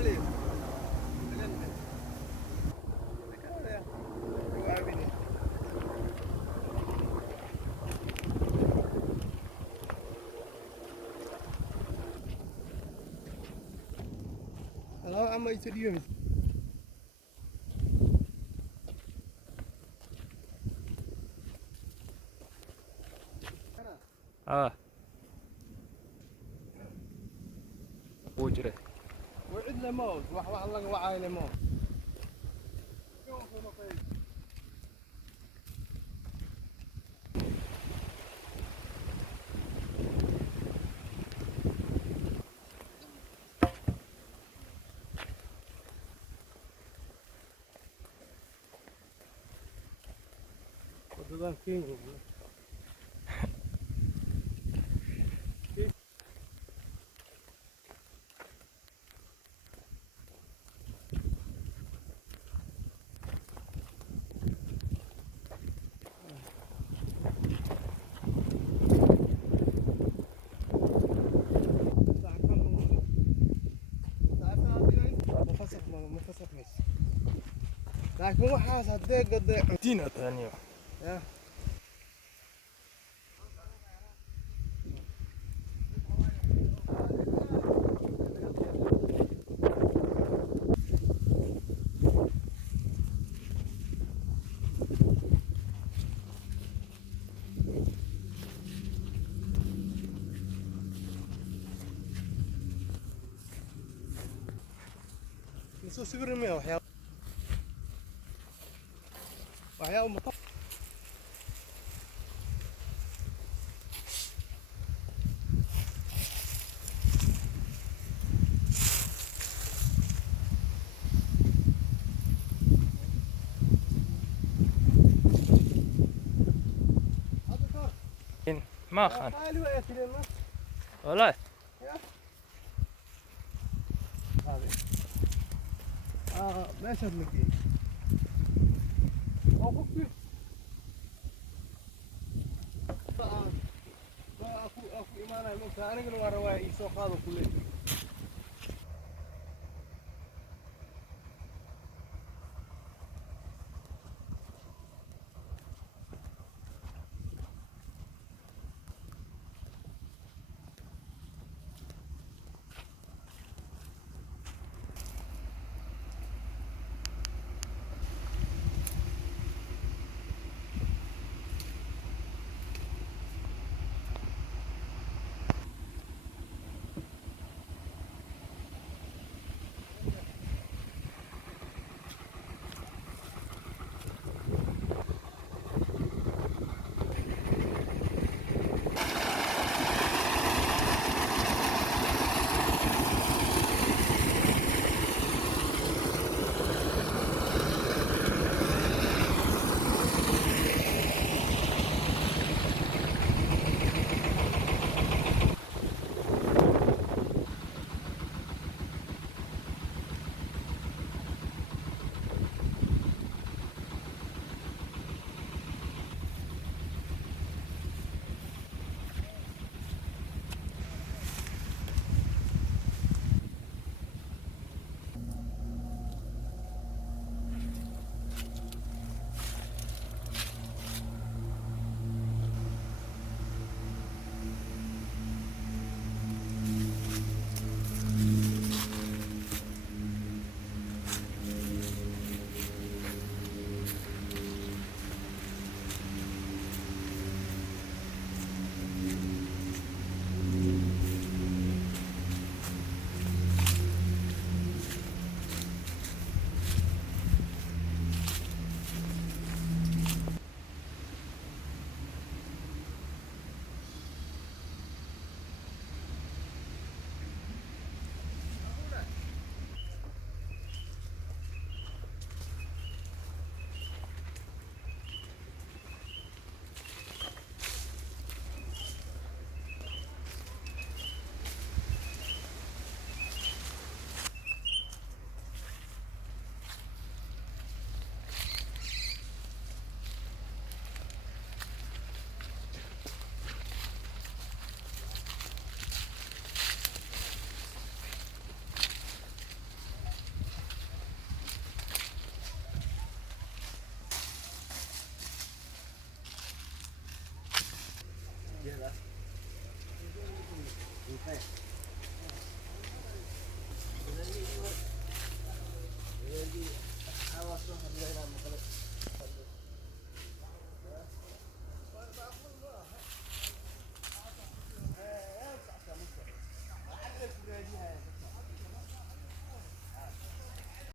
Ali. Excelente. Acá, vea. Qué guay, vine. Hello, ama iso dhiiba mise? اه wuu jiray Waa cid leh moos, wax laga wacaayo leh moos. Wadadan Kenya. مفسخ مش لكن waxaas hadee gaday cuntina taaniyo ya soo sawirmaya waxyaabo mata ما خان قالوا يا سليمان والله ماشي هتلاقيه موقف فيه aku imaanaya meesha anigana waa rabaa ii soo qaado kule Iya lah.